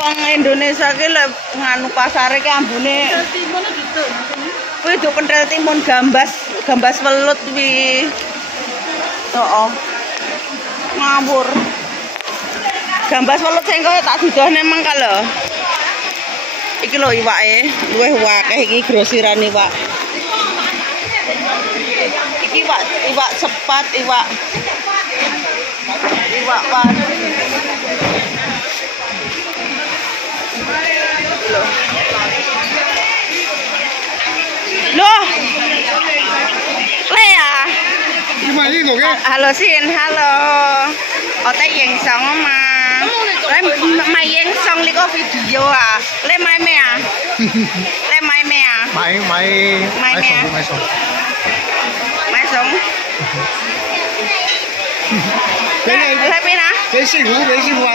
Wong Indonesia ki lek nganu pasare ki ambune Timun gitu. kuwi do kenthel timun gambas welut kuwi. Heeh. Ngawur. Gambas welut sing kok tak dudohne mengko lho. Iki lho iwake, luwih akeh iki grosiran iwak. Iki iwak sepat, iwak pari. Loh. Lea. Halo Sin, halo. Ote yang song mà. Mày yang song li có video à? Lên mai mẹ à? Lên mai mẹ à? Máy sống. Mai song. Cái này Lên bên à? cái sư phụ